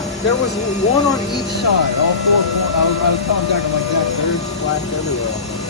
one. There was one on each side. All four. I was telling Jack, I'm like, Jack, there's splash everywhere.